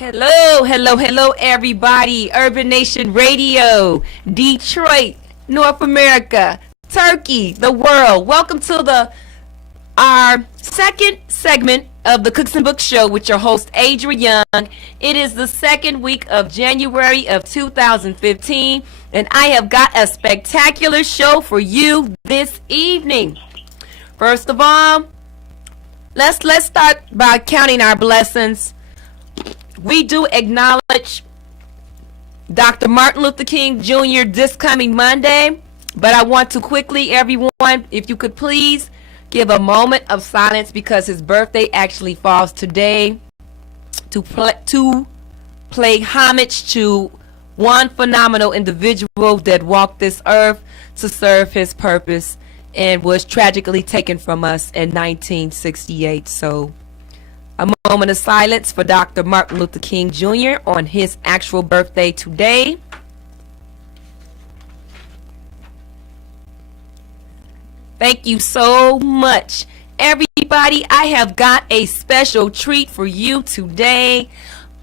Hello, hello, hello, everybody. Urban Nation Radio, Detroit, North America, Turkey, the world. Welcome to our second segment of the Cooks and Books Show with your host, Adria Young. It is the second week of January of 2015, and I have got a spectacular show for you this evening. First of all, let's start by counting our blessings. We do acknowledge Dr. Martin Luther King Jr. this coming Monday, but I want to quickly, everyone, if you could please give a moment of silence because his birthday actually falls today, to play homage to one phenomenal individual that walked this earth to serve his purpose and was tragically taken from us in 1968. So a moment of silence for Dr. Martin Luther King Jr. on his actual birthday today. Thank you so much, everybody. I have got a special treat for you today.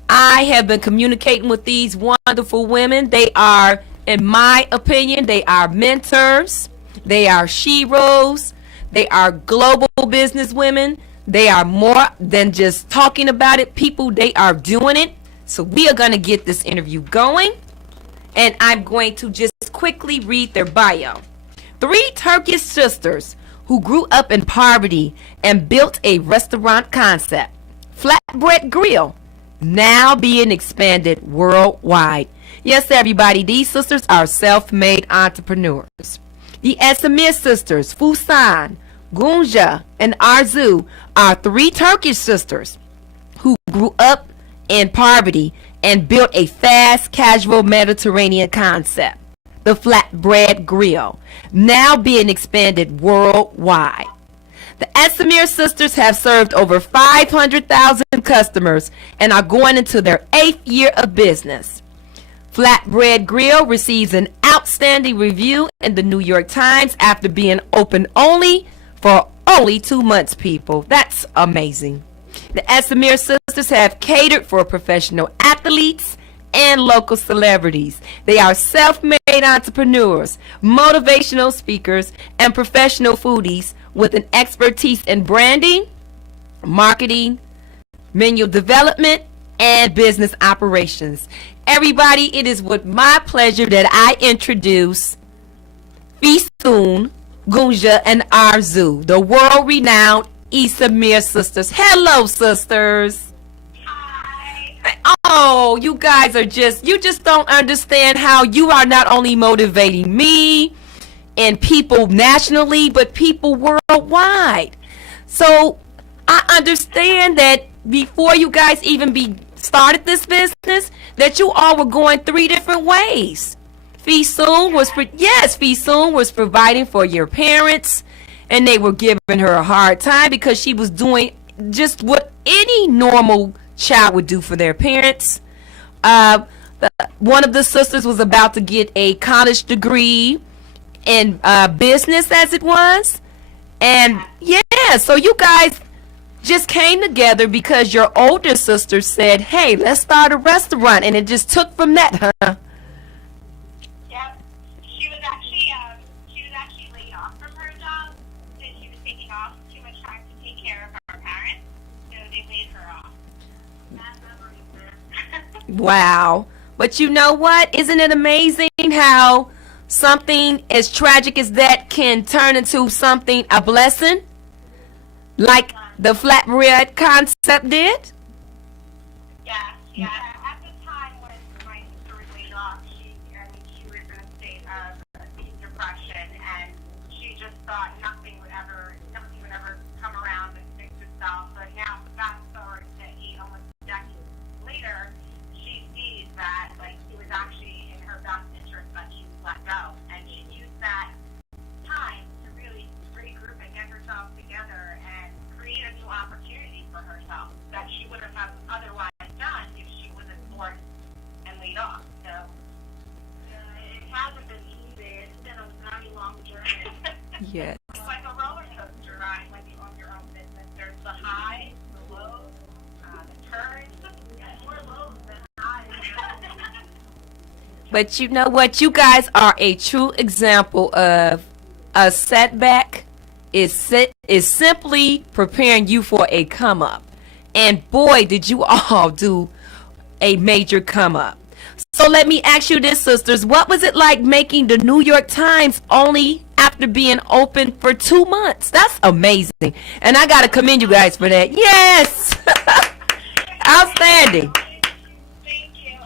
I have been communicating with these wonderful women. They are, in my opinion, they are mentors. They are sheroes. They are global business women. They are more than just talking about it. People, they are doing it. So we are going to get this interview going. And I'm going to just quickly read their bio. 3 Turkish sisters who grew up in poverty and built a restaurant concept, Flatbread Grill, now being expanded worldwide. Yes, everybody, these sisters are self-made entrepreneurs. The Esendemir sisters, Fusan, Gunja, and Arzu, are 3 Turkish sisters who grew up in poverty and built a fast, casual Mediterranean concept, the Flatbread Grill, now being expanded worldwide. The Esendemir sisters have served over 500,000 customers and are going into their 8th year of business. Flatbread Grill receives an outstanding review in the New York Times after being open for only 2 months, people. That's amazing. The Esendemir sisters have catered for professional athletes and local celebrities. They are self-made entrepreneurs, motivational speakers, and professional foodies with an expertise in branding, marketing, menu development, and business operations. Everybody, it is with my pleasure that I introduce Fisun, Gunja, and Arzu, the world-renowned Esendemir sisters. Hello, sisters. Hi. Oh, you guys are you just don't understand how you are not only motivating me and people nationally, but people worldwide. So I understand that before you guys even started this business, that you all were going 3 different ways. Fisun was providing for your parents, and they were giving her a hard time because she was doing just what any normal child would do for their parents. One of the sisters was about to get a college degree in business, as it was, and so you guys just came together because your older sister said, "Hey, let's start a restaurant," and it just took from that, huh? Yep. She was actually laid off from her job because she was taking off too much time to take care of her parents, so they laid her off. That's the reason. Wow. But you know what? Isn't it amazing how something as tragic as that can turn into a blessing? Like the flatbread concept did? Yeah. At the time when my sister was laid off, she was in a state of deep depression, and she just thought nothing would ever come around and fix itself. But now, fast forward to almost a decade later, she sees that it was actually in her best interest that she let go, and she used that time to really regroup and get herself together and create a new opportunity for herself that she would have otherwise done if she wasn't forced and laid off. So it hasn't been easy. It's been a very long journey. Yes. It's like a roller coaster ride, like you own your own business. There's the highs, the lows, the turns, and more lows But you know what? You guys are a true example of a setback is simply preparing you for a come up. And boy, did you all do a major come up. So let me ask you this, sisters. What was it like making the New York Times only after being open for 2 months? That's amazing. And I got to commend you guys for that. Yes. Outstanding. Thank you.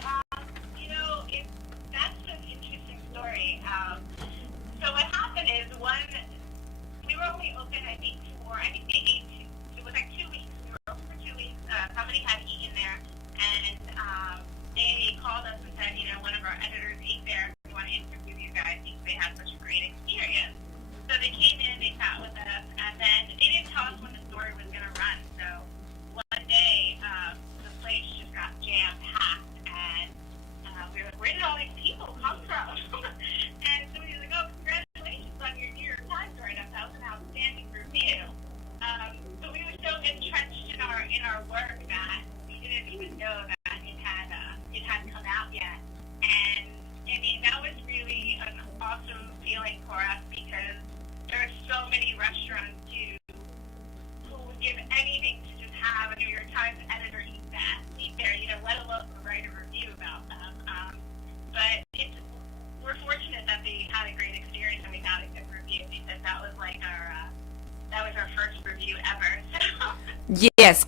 That's an interesting story. So what happened is we were only open, I think it was like 2 weeks. We were open for 2 weeks. Somebody had eaten there, and they called us and said, one of our editors ate there. We want to interview you guys because they had such a great experience. So they came in, they sat with us, and then they didn't tell us when the story was going to run. So one day, the place just got jam-packed, and we were like, where did all these people come from? And so we were like, oh, congratulations on your New York Times write-up. That was an outstanding review. So we were so entrenched in our work that we didn't even know that it hadn't come out yet. And I mean, that was really an awesome feeling for us because there are so many restaurants who would give anything to just have a New York Times editor eat there, let alone write a review about them. But we're fortunate that they had a great experience and we got a good review because that was like our first review ever. Yes,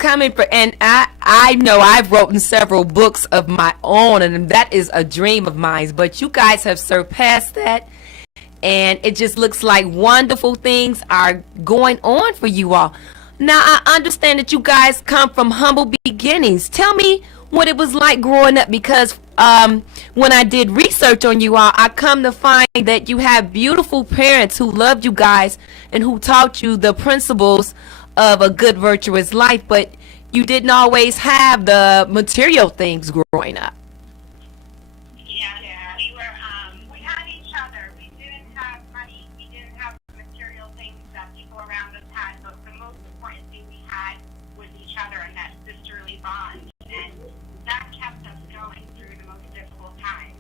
and I know I've written several books of my own, and that is a dream of mine. But you guys have surpassed that, and it just looks like wonderful things are going on for you all. Now I understand that you guys come from humble beginnings. Tell me what it was like growing up, because when I did research on you all, I come to find that you have beautiful parents who loved you guys and who taught you the principles of a good, virtuous life, but you didn't always have the material things growing up. Yeah, we had each other. We didn't have money. We didn't have material things that people around us had, but the most important thing we had was each other and that sisterly bond, and that kept us going through the most difficult times.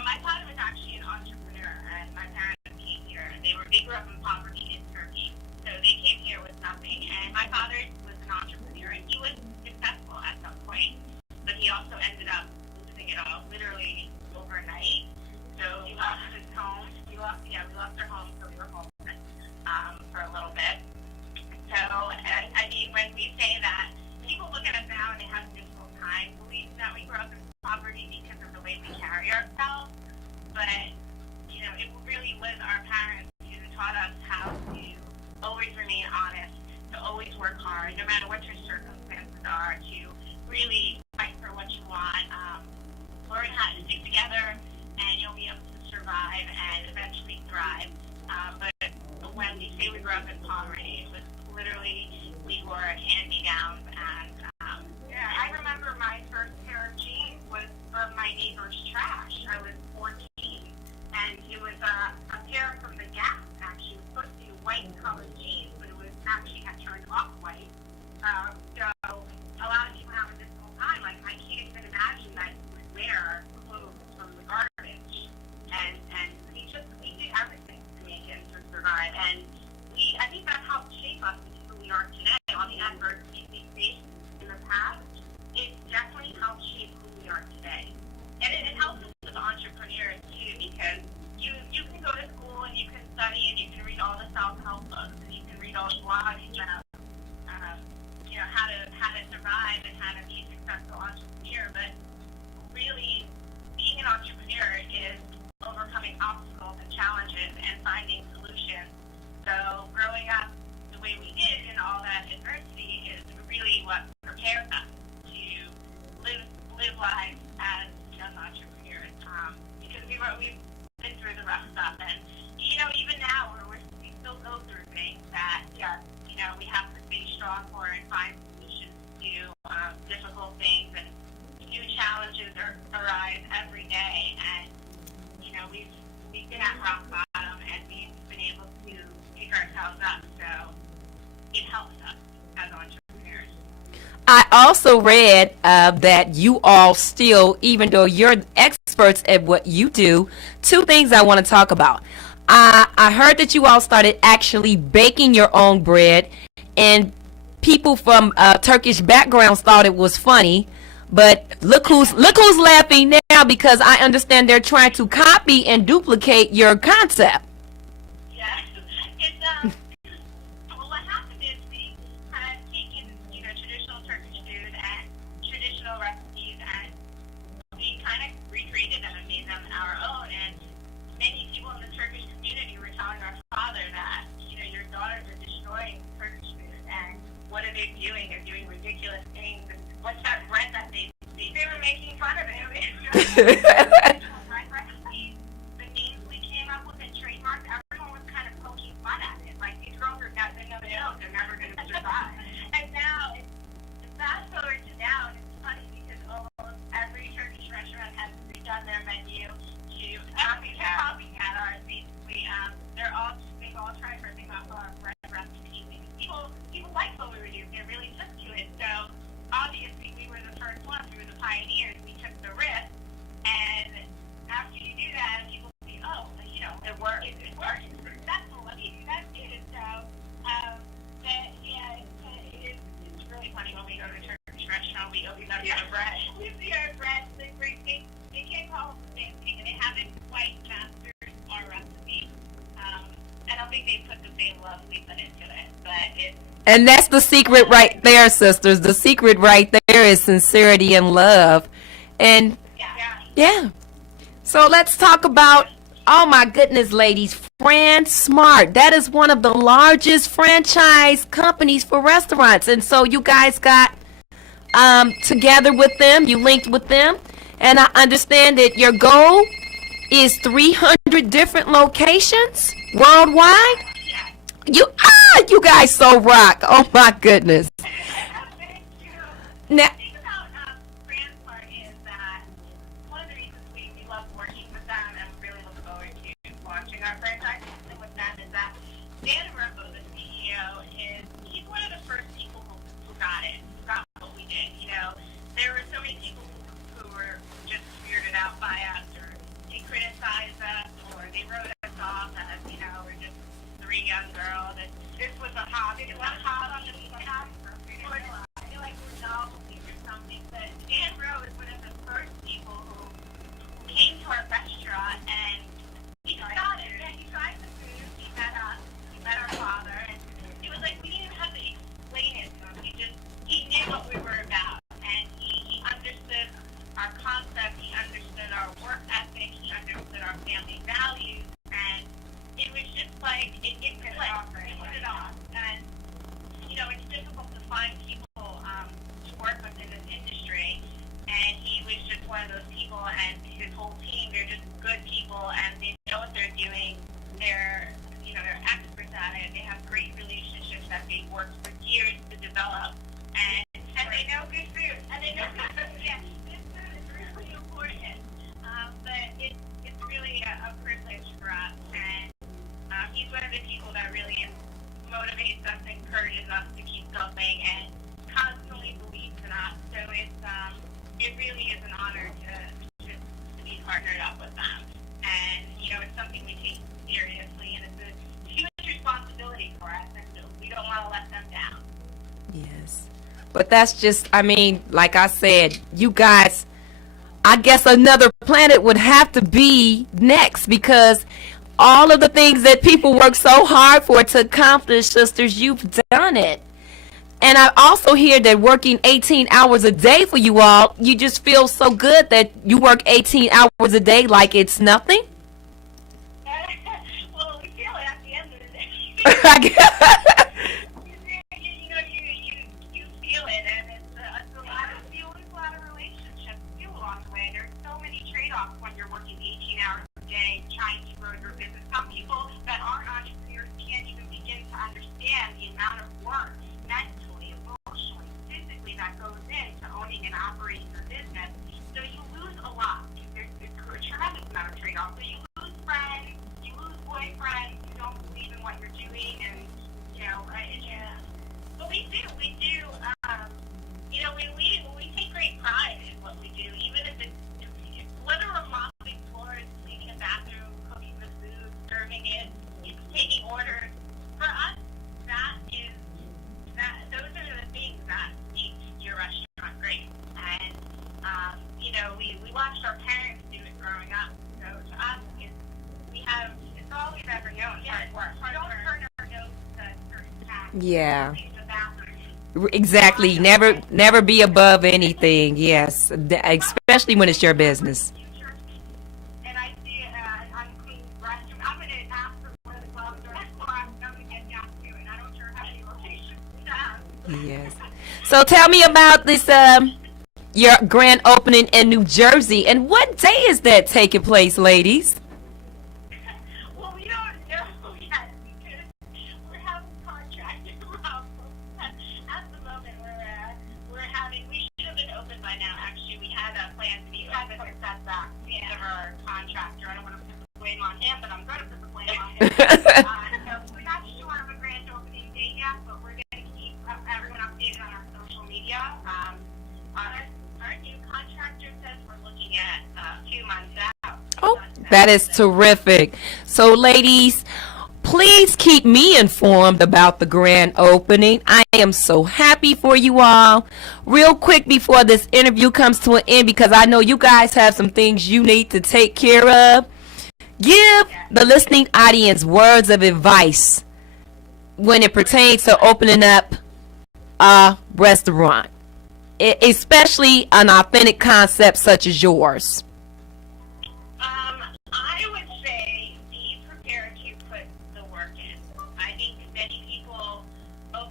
My father was actually an entrepreneur, and my parents came here, and they grew up in poverty in Turkey. So they came here with nothing, and my father was an entrepreneur, and he was successful at some point, but he also ended up losing it all, literally overnight. So we lost his home. We lost our home, so we were homeless for a little bit. So, I mean, when we say that, people look at us now and they have a difficult time believing that we grew up in poverty because of the way we carry ourselves, but, it really was our parents who taught us how to always remain honest, to always work hard, no matter what your circumstances are, to really fight for what you want, learn how to stick together, and you'll be able to survive and eventually thrive. But when we say we grew up in poverty, it was literally we wore hand-me-downs, and I remember my first pair of jeans was from my neighbor's trash. I was 14, and it was a pair from the Gap, actually. It was supposed to be white colored jeans, but it was actually had turned off-white. So a lot of people have a difficult time. Like, I can't even imagine that you would wear clothes from the garbage. And we did everything to make it, to survive. And I think that helped shape us into who we are today. All the adversity we faced in the past, it definitely helped shape who we are today. And it helps us as entrepreneurs, too, because you can go to school and you can study and you can read all the self-help books and you can read all the blogs about how to survive and how to be a successful entrepreneur. But really, being an entrepreneur is overcoming obstacles and challenges and finding solutions. So growing up the way we did in all that adversity is really what prepares us to live lives as young entrepreneurs. Because we've been through the rough stuff, and even now we still go through things that we have to stay strong for and find solutions to difficult things, and new challenges arise every day. And we've been at rock bottom, and we've been able to pick ourselves up. So it helps us as entrepreneurs. I also read that you all still, even though you're experts at what you do, two things I want to talk about. I heard that you all started actually baking your own bread, and people from Turkish backgrounds thought it was funny. But look who's laughing now, because I understand they're trying to copy and duplicate your concept. Yeah. It's well, what happened is we had taken, traditional Turkish food and traditional recipes, and we kind of recreated them and made them our own. And many people in the Turkish community were telling our father that, your daughters are destroying Turkish food, and what are they doing? They're doing ridiculous things. And what's that bread that they were making fun of it? Bread recipes, the names we came up with and trademarked, everyone was kind of poking fun at it. Like, these girls are not, they know they're never going to survive. And now, fast forward to now, and it's funny because almost every Turkish restaurant has redone their menu to copycat ours. Basically, they've all tried ripping off our bread recipes. People liked what we were doing. They really took to it. So obviously, we were the first ones. We were the pioneers. We took the risk, and after you do that, people say, "Oh, it works. It works. It's successful. Let me do that too." So, it's really funny when we go to a Turkish restaurant. We open up our bread. We see our bread. They can't call it the same thing, and they haven't quite mastered our recipe. I don't think they put the same love we put into it, but it's. And that's the secret right there, sisters. The secret right there is sincerity and love. And yeah. So let's talk about, oh my goodness, ladies, Fran Smart. That is one of the largest franchise companies for restaurants. And so you guys got together with them, you linked with them. And I understand that your goal is 300 different locations worldwide. You guys so rock. Oh my goodness. Now, The thing about Brand Smart is that one of the reasons we love working with them and really look forward to launching our franchise system with them is that Dan Rocco, the CEO, he's one of the first people who got it, who got what we did. There were so many people who were just weirded out by us, or they criticized us, or they wrote us off as, we're just three young girls. And this was a hobby. It was a hobby. I feel like we're novelties or something. But Dan Rowe is one of the first people who came to our restaurant, and he got it. Yeah, he tried the food. He met us. He met our father. And it was like we didn't even have to explain it to him. He knew what we were about. And he understood our concept. He understood our work ethic. He understood our family values. And it was just like, it clicked. It hit it off. And, it's difficult to find people to work with in this industry. And he was just one of those people, and his whole team, they're just good people, and they know what they're doing. They're experts at it. They have great relationships that they've worked for years to develop. And they know good food. And they know good food. Yeah, this food is really important. But it's really a privilege for us. And he's one of the people that really motivates us, encourages us to keep going, and constantly believes in us. So it really is an honor to be partnered up with them. And, it's something we take seriously, and it's a huge responsibility for us, and we don't want to let them down. yes. But that's just, like I said, you guys, I guess another planet would have to be next, because all of the things that people work so hard for to accomplish, sisters, you've done it. And I also hear that working 18 hours a day for you all, you just feel so good that you work 18 hours a day like it's nothing. Well, we feel it at the end of the day. I guess. You feel it, and it's a lot of relationships too along the way. There's so many trade-offs when you're working 18 hours a day trying to grow your business. Some people that aren't entrepreneurs can't even begin to understand the amount of work, mentally, emotionally, physically, that goes into owning and operating your business. So you lose a lot. There's a tremendous amount of trade-offs. So you lose friends, you lose boyfriends, you don't believe in what you're doing, and but we do we take great pride in what we do, even if it's whether we're mopping floors, cleaning a bathroom, cooking the food, serving it, taking orders. For us, those are the things that make your restaurant great. And we watched our parents do it growing up. So to us, it's all we've ever known. Yeah, we don't turn our nose to certain tasks. Yeah. Clean the bathroom. Exactly. Never be above anything. Yes. Especially when it's your business. And I see unclean restroom. I'm going to ask her where the gloves are. That's why I'm going to get down to it. And I don't sure how many locations we have. Yes. So tell me about this, your grand opening in New Jersey. And what day is that taking place, ladies? Well, we don't know yet because we're having contracting problems. At the moment, we should have been open by now. Actually, we had a plan to be open, but that's back to the end of our contractor. I don't want to put the blame on him, but I'm going to put the blame on him. So we're not sure of a grand opening date yet, but we're going to keep everyone updated on our social media. Our new contractor says we're looking at a few months out. Oh, that is terrific. So, ladies, please keep me informed about the grand opening. I am so happy for you all. Real quick before this interview comes to an end, because I know you guys have some things you need to take care of. Give the listening audience words of advice when it pertains to opening up a restaurant, especially an authentic concept such as yours. I would say be prepared to put the work in. I think many people go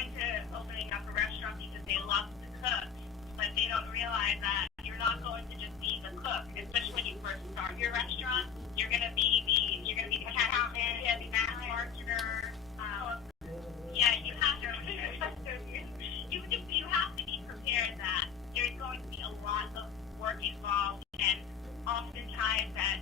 into opening up a restaurant because they love to cook, but they don't realize that you're not going to just be the cook, especially when you first start your restaurant. You're gonna be the accountant, the marketer. You have to. You have to be prepared that there's going to be a lot of work involved, and oftentimes that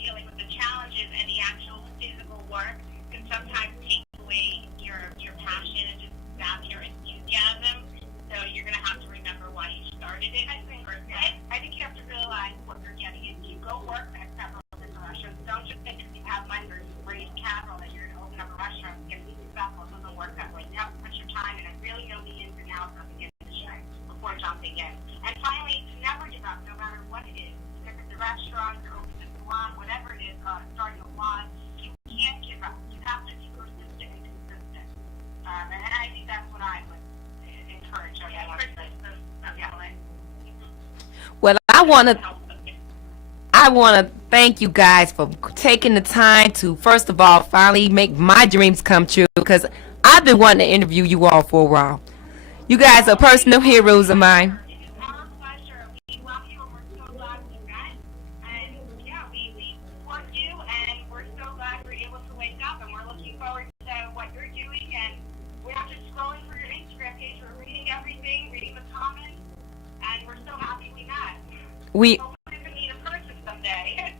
dealing with the challenges and the actual physical work can sometimes take away your passion and just sap your enthusiasm. So you're going to have to remember why you started it. I think you have to realize what you're getting into. Go work at several different restaurants. Don't just think if you have money or you raise capital that you're going to open up a restaurant and get to be successful. It doesn't work that way. You have to put your time in and really know the ins and outs of the industry before jumping in. And finally, to never give up, no matter what it is. If it's a restaurant, or opening a salon, whatever it is, starting a lawn, you can't give up. You have to be persistent and consistent. And I think that's what I would encourage everyone to do. Well, I want to thank you guys for taking the time to, first of all, finally make my dreams come true, because I've been wanting to interview you all for a while. You guys are personal heroes of mine. It is our pleasure. We love you, and we're so glad we met. And we support you, and we're so glad we're able to wake up, and we're looking forward to what you're doing. And we're not just scrolling through your Instagram page, we're reading everything, reading the comments, and we're so happy we met. Hopefully we meet in person someday.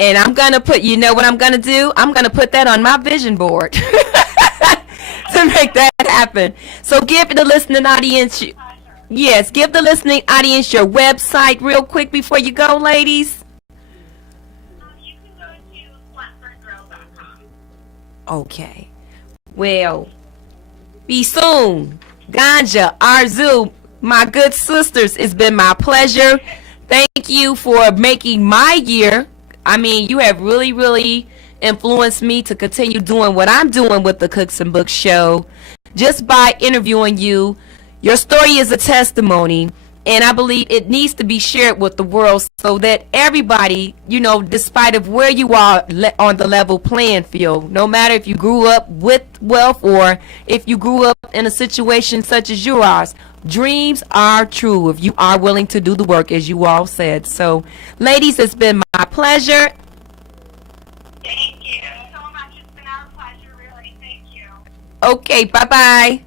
And I'm going to put, you know what I'm going to do? I'm going to put that on my vision board to make that happen. So give the listening audience, give the listening audience your website real quick before you go, ladies. You can go to flatbirdgrill.com. Okay. Well, be soon. Ganja, Arzu, my good sisters, it's been my pleasure. Thank you for making my year. I mean, you have really, really influenced me to continue doing what I'm doing with the Cooks and Books show. Just by interviewing you, your story is a testimony, and I believe it needs to be shared with the world so that everybody, despite of where you are on the level playing field, no matter if you grew up with wealth or if you grew up in a situation such as yours, dreams are true if you are willing to do the work, as you all said. So, ladies, it's been my pleasure. Thank you so much. It's been our pleasure, really. Thank you. Okay, bye-bye.